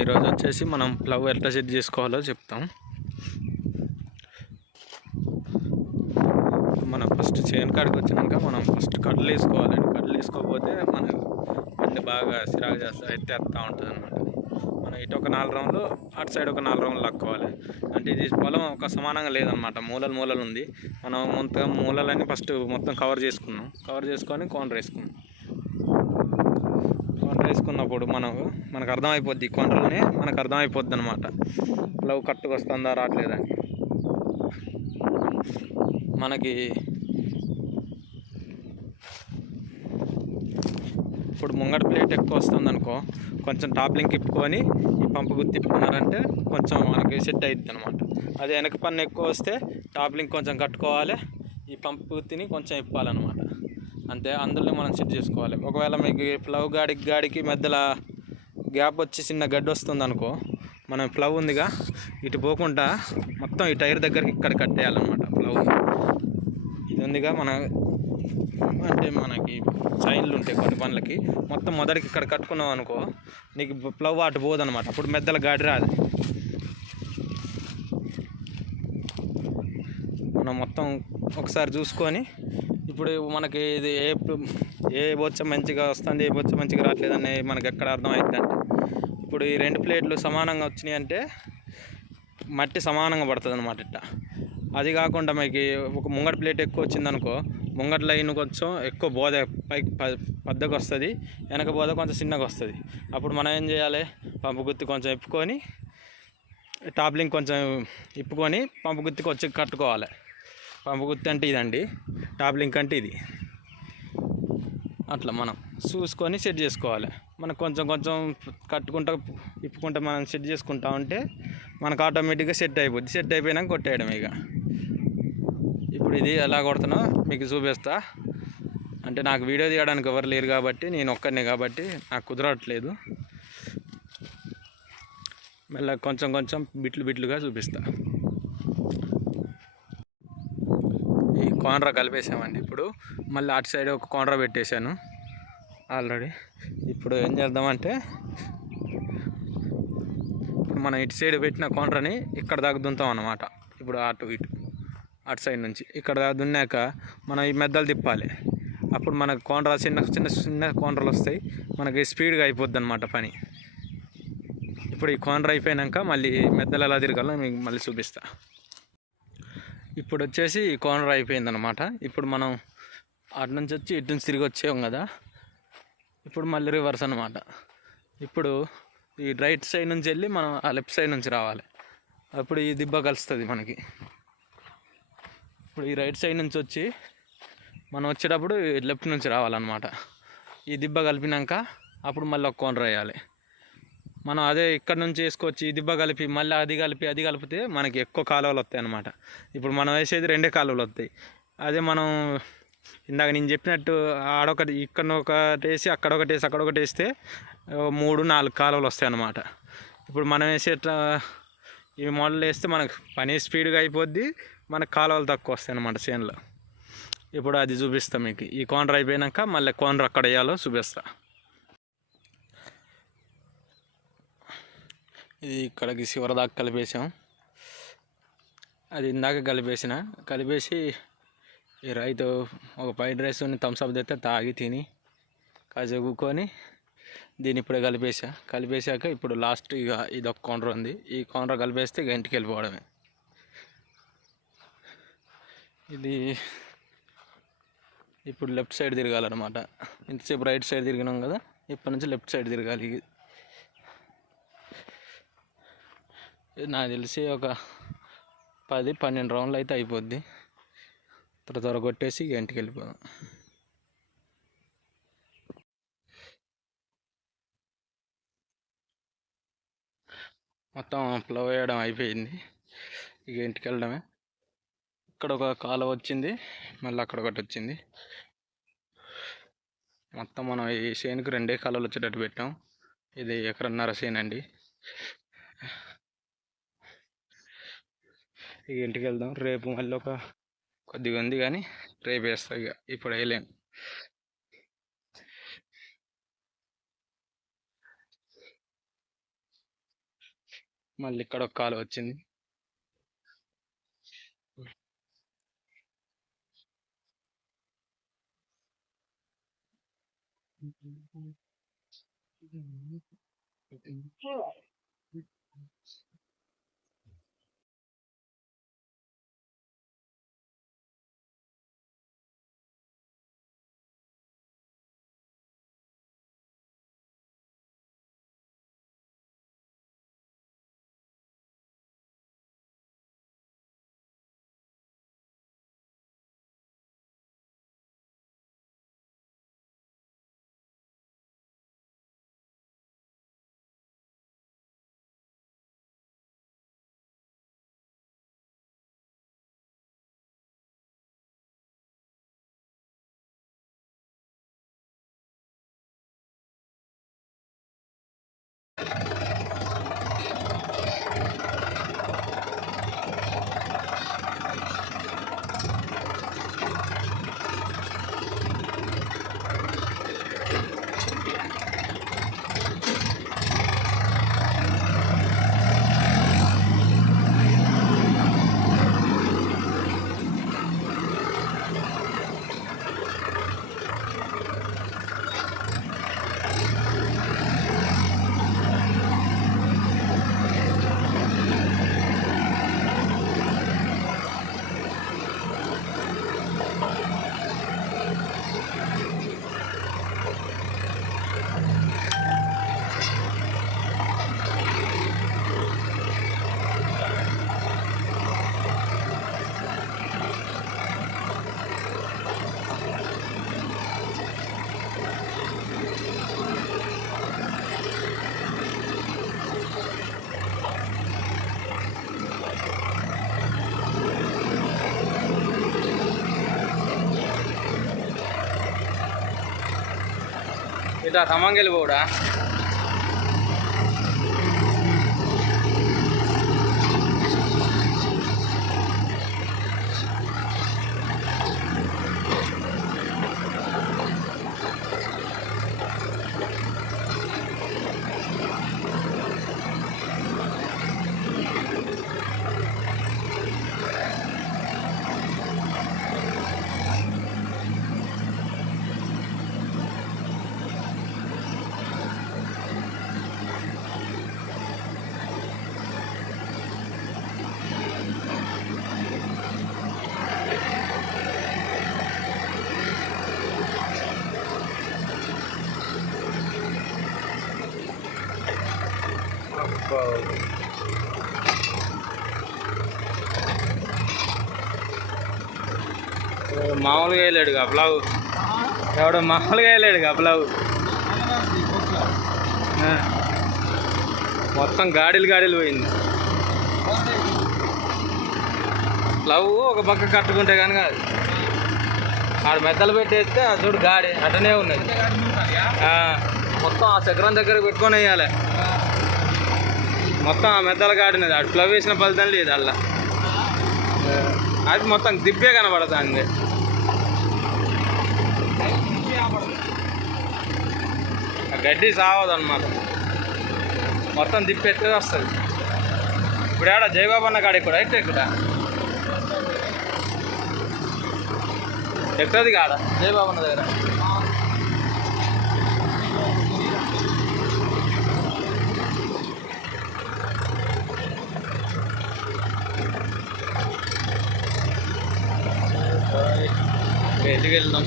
ఈరోజు వచ్చేసి మనం ప్లవ్ ఎట్లా సెట్ చేసుకోవాలో చెప్తాం. మనం ఫస్ట్ చేను కాడికి వచ్చినాక మనం ఫస్ట్ కడ్లు వేసుకోవాలండి. కడ్లు వేసుకోకపోతే మనం అన్ని బాగా సిరాగా చేస్తా ఎత్తేస్తూ ఉంటుంది అనమాట. మనం ఇటు ఒక 4 రౌండ్లు, అటు సైడ్ ఒక 4 రౌండ్లు లాక్కోవాలి. అంటే ఇది పొలం ఒక సమానంగా లేదనమాట, మూలలు ఉంది. మనం మొత్తం మూలలన్నీ ఫస్ట్ మొత్తం కవర్ చేసుకున్నాం. కవర్ చేసుకొని కోనర్ వేసుకున్నాం. కోనర్ వేసుకున్నప్పుడు మనకు అర్థమైపోద్ది, కోనర్లోనే మనకు అర్థమైపోద్ది అనమాట ప్లవ్ కట్టుకు వస్తుందా రావట్లేదని. మనకి ఇప్పుడు ముంగట ప్లేట్ ఎక్కువ వస్తుంది అనుకో, కొంచెం టాప్ లింక్ ఇప్పుకొని ఈ పంపు గుర్తు తిప్పుకున్నారంటే కొంచెం మనకి సెట్ అవుతుంది అనమాట. అదే వెనక పన్ను ఎక్కువ వస్తే టాప్ లింక్ కొంచెం కట్టుకోవాలి, ఈ పంపు గుర్తిని కొంచెం ఇప్పాలన్నమాట. అంతే, అందులో మనం సెట్ చేసుకోవాలి. ఒకవేళ మీకు ప్లవ్ గాడికి మధ్యలో గ్యాప్ వచ్చి చిన్న గడ్డి వస్తుంది అనుకో, మనం ప్లవ్ ఉందిగా ఇటు పోకుండా మొత్తం ఈ టైర్ దగ్గరికి ఇక్కడ కట్టేయాలన్నమాట. ప్లవ్ ఇది ఉందిగా అంటే మనకి చైన్లు ఉంటాయి కొన్ని పనులకి, మొత్తం మొదటికి ఇక్కడ కట్టుకున్నాం అనుకో నీకు ప్లవ్ అటు పోదనమాట. అప్పుడు మెద్దల గాడి రాదు. మనం మొత్తం ఒకసారి చూసుకొని ఇప్పుడు మనకి ఇది ఏ బొచ్చ మంచిగా వస్తుంది, ఏ బొచ్చ మంచిగా రావట్లేదని మనకి ఎక్కడ అర్థమవుతుందంటే, ఇప్పుడు ఈ 2 ప్లేట్లు సమానంగా వచ్చినాయి అంటే మట్టి సమానంగా పడుతుంది అనమాట. ఇట్లా అది కాకుండా మీకు ఒక ముంగట ప్లేట్ ఎక్కువ వచ్చిందనుకో, ముంగట లైన్ కొంచెం ఎక్కువ బోధ పైకి పెద్దగా వస్తుంది, వెనక బోధ కొంచెం చిన్నగా వస్తుంది. అప్పుడు మనం ఏం చేయాలి, పంపు గుత్తి కొంచెం ఇప్పుకొని టాప్ లింక్ కొంచెం ఇప్పుకొని పంపు గుత్తికి వచ్చి కట్టుకోవాలి. పంపు గుత్తి అంటే ఇదండి, టాప్ లింక్ అంటే ఇది. అట్లా మనం చూసుకొని సెట్ చేసుకోవాలి. మనకు కొంచెం కట్టుకుంటా ఇప్పుకుంటా మనం సెట్ చేసుకుంటా ఉంటే మనకు ఆటోమేటిక్గా సెట్ అయిపోద్ది. సెట్ అయిపోయినాక కొట్టేయడం ఇక. ఇప్పుడు ఇది ఎలా కొడుతున్నా మీకు చూపిస్తా. అంటే నాకు వీడియో తీయడానికి ఎవరు లేరు కాబట్టి, నేను ఒక్కడినే కాబట్టి నాకు కుదరట్లేదు. మళ్ళీ కొంచెం బిట్లుగా చూపిస్తా. ఈ కోనరా కలిపేసామండి. ఇప్పుడు మళ్ళీ అటు సైడ్ ఒక కోనరా పెట్టేశాను ఆల్రెడీ. ఇప్పుడు ఏం చేద్దామంటే, ఇప్పుడు మనం ఇటు సైడ్ పెట్టిన కోనరాని ఇక్కడ దాకా దున్నుతాం అన్నమాట. ఇప్పుడు అటు సైడ్ నుంచి ఇక్కడ దాకా దున్నాక మనం ఈ మెద్దలు తిప్పాలి. అప్పుడు మనకు కోనరా చిన్న కోనరాలు వస్తాయి, మనకి స్పీడ్గా అయిపోద్ది అనమాట పని. ఇప్పుడు ఈ కోనరా అయిపోయాక మళ్ళీ మెద్దలు ఎలా తిరగాలో మీకు మళ్ళీ చూపిస్తా. ఇప్పుడు వచ్చేసి ఈ కోనర్ అయిపోయిందనమాట. ఇప్పుడు మనం అటు నుంచి వచ్చి ఇటు నుంచి తిరిగి వచ్చాం కదా, ఇప్పుడు మళ్ళీ రివర్స్ అనమాట. ఇప్పుడు ఈ రైట్ సైడ్ నుంచి వెళ్ళి మనం ఆ లెఫ్ట్ సైడ్ నుంచి రావాలి. అప్పుడు ఈ దిబ్బ కలుస్తుంది మనకి. ఇప్పుడు ఈ రైట్ సైడ్ నుంచి వచ్చి మనం వచ్చేటప్పుడు లెఫ్ట్ నుంచి రావాలన్నమాట. ఈ దిబ్బ కలిపినాక అప్పుడు మళ్ళీ ఒక కోనర్ వేయాలి. మనం అదే ఇక్కడ నుంచి వేసుకోవచ్చు. ఈ దిబ్బ కలిపి మళ్ళీ అది కలిపితే మనకి ఎక్కువ కాలువలు వస్తాయి అన్నమాట. ఇప్పుడు మనం వేసేది 2 కాలువలు వస్తాయి. అదే మనం ఇందాక నేను చెప్పినట్టు ఆడొకటి ఇక్కడ ఒకటి వేసి అక్కడ ఒకటి వేస్తే 3-4 కాలువలు వస్తాయి అన్నమాట. ఇప్పుడు మనం ఈ మోడల్ వేస్తే మనకు పని స్పీడ్గా అయిపోద్ది, మనకు కాలువలు తక్కువ వస్తాయి అన్నమాట చేనులో. ఇప్పుడు అది చూపిస్తాం మీకు. ఈ కోనర్ అయిపోయాక మళ్ళీ కోనర్ అక్కడ వేయాలో చూపిస్తా. ఇది ఇక్కడికి చివరి దాకా కలిపేసాం. అది ఇందాక కలిపేసి ఈ రైతు ఒక ఫ్రైడ్ రైస్ థమ్స్అప్ తెస్తే తాగి తిని కాసేపు కూకొని దీన్ని ఇప్పుడే కలిపేశాక ఇప్పుడు లాస్ట్ ఇక ఇదొక కోనర్ ఉంది. ఈ కోనర్ కలిపేస్తే ఇక ఇంటికి వెళ్ళిపోవడమే. ఇది ఇప్పుడు లెఫ్ట్ సైడ్ తిరగాలన్నమాట. ఇంతసేపు రైట్ సైడ్ తిరిగినాం కదా, ఇప్పటి నుంచి లెఫ్ట్ సైడ్ తిరగాలి. నాకు తెలిసి ఒక 10-12 రౌండ్లు అయితే అయిపోద్ది. త్వర కొట్టేసి ఇంటికి వెళ్ళిపోదాం. మొత్తం ప్లవ్ వేయడం అయిపోయింది, ఇక ఇంటికి వెళ్ళడమే. ఇక్కడ ఒక కాలువ వచ్చింది, మళ్ళీ అక్కడ ఒకటి వచ్చింది. మొత్తం మనం ఈ చేనుకు 2 కాలువలు వచ్చేటట్టు పెట్టాం. ఇది 1.5 ఎకరం చేను అండి. ఇక ఇంటికి వెళ్దాం. రేపు మళ్ళీ కొద్దిగా ఉంది కానీ రేపు వేస్తా, ఇక ఇప్పుడు వేయలేను. మళ్ళీ ఇక్కడ ఒక కాలు వచ్చింది. ఇట్లా సమంగలి కూడా మామూలుగా వెళ్ళాడు కప్లావు, ఎవడో మామూలుగా వెళ్ళాడు కప్లావు. మొత్తం గాడీలు పోయింది. లవ్ ఒక పక్క కట్టుకుంటే కనుక ఆడు మెద్దలు పెట్టేస్తే చూడు గాడి అటనే ఉన్నది. మొత్తం ఆ చక్రం దగ్గర పెట్టుకొని వేయాలి. మొత్తం ఆ మెద్దలు గాడినది, ఆడు ప్లవ్ వేసిన ఫలితం లేదు అలా. అది మొత్తం దిబ్బే కనబడుతుంది. గడ్డి సావదు అన్నమాట, మొత్తం దిప్పెత్తే వస్తుంది. ఇప్పుడు ఆడ జయబాబు అన్న కాడ ఇక్కడ అయితే ఇక్కడ ఎక్కుతుంది కాడ జయబాబు అన్న దగ్గర. ఇంటికి వెళ్దాం.